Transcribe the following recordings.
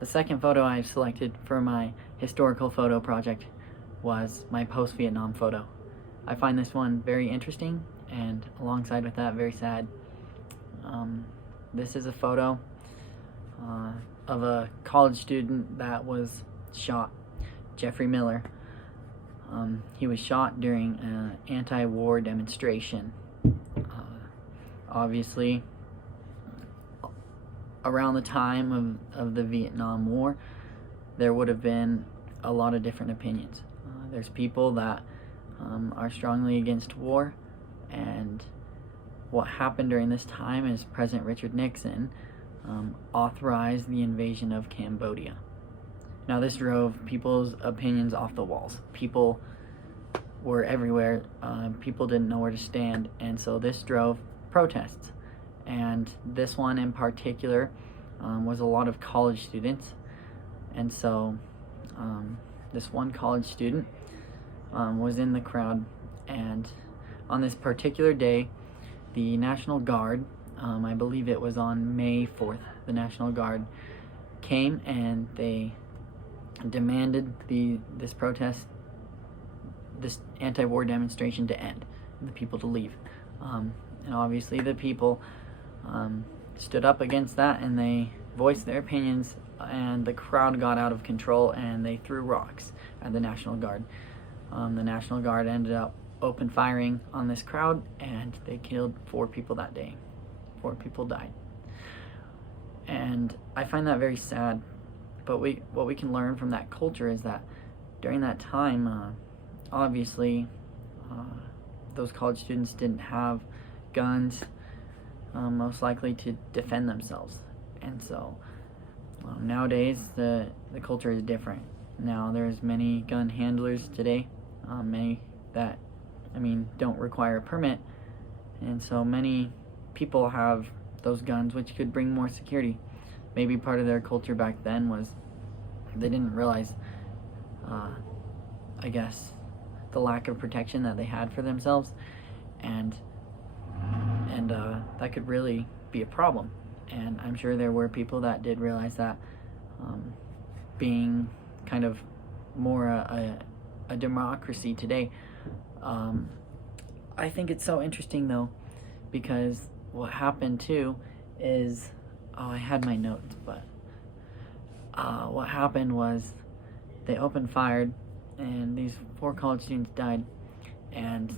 The second photo I've selected for my historical photo project was my post-Vietnam photo. I find this one very interesting and alongside with that very sad. This is a photo of a college student that was shot, Jeffrey Miller. He was shot during an anti-war demonstration. Obviously, around the time of the Vietnam War, there would have been a lot of different opinions. There's people that are strongly against war, and what happened during this time is President Richard Nixon authorized the invasion of Cambodia. Now this drove people's opinions off the walls. People were everywhere. People didn't know where to stand, and so this drove protests. And this one in particular was a lot of college students, and so this one college student was in the crowd, and on this particular day the National Guard, I believe it was on May 4th, the National Guard came and they demanded this protest, this anti-war demonstration to end, and the people to leave. And obviously the people stood up against that and they voiced their opinions, and the crowd got out of control and they threw rocks at the National Guard. The National Guard ended up open firing on this crowd and they killed 4 people that day. 4 people died. And I find that very sad, but what we can learn from that culture is that during that time, obviously those college students didn't have guns, most likely to defend themselves. And so nowadays the culture is different. Now there's many gun handlers today, many that don't require a permit, and so many people have those guns, which could bring more security. Maybe part of their culture back then was they didn't realize I guess the lack of protection that they had for themselves, and that could really be a problem. And I'm sure there were people that did realize that, being kind of more a democracy today. I think it's so interesting though, because what happened too is, I had my notes, but what happened was they opened fired and these 4 college students died. And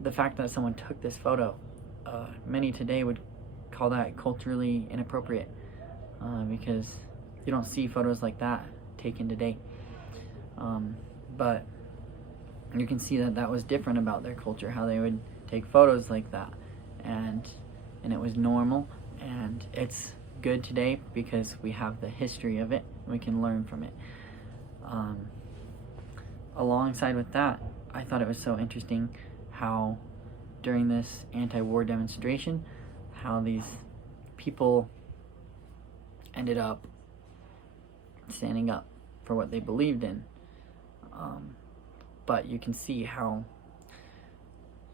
the fact that someone took this photo, many today would call that culturally inappropriate, because you don't see photos like that taken today. But you can see that that was different about their culture, how they would take photos like that, and it was normal, and it's good today because we have the history of it and we can learn from it. Alongside with that, I thought it was so interesting how during this anti-war demonstration, how these people ended up standing up for what they believed in. But you can see how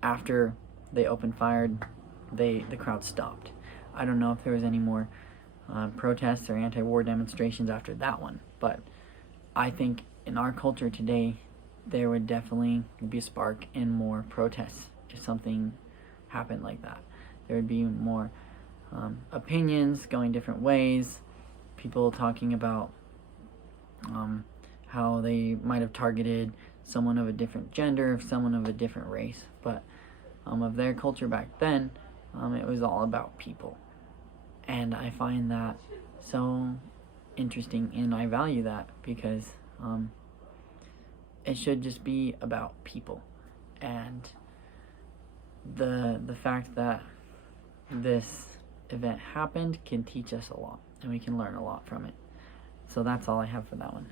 after they opened fired, the crowd stopped. I don't know if there was any more protests or anti-war demonstrations after that one, but I think in our culture today, there would definitely be a spark in more protests if something happened like that. There would be more opinions going different ways, people talking about how they might have targeted someone of a different gender, someone of a different race, but of their culture back then, it was all about people. And I find that so interesting, and I value that because it should just be about people. And the fact that this event happened can teach us a lot, and we can learn a lot from it. So that's all I have for that one.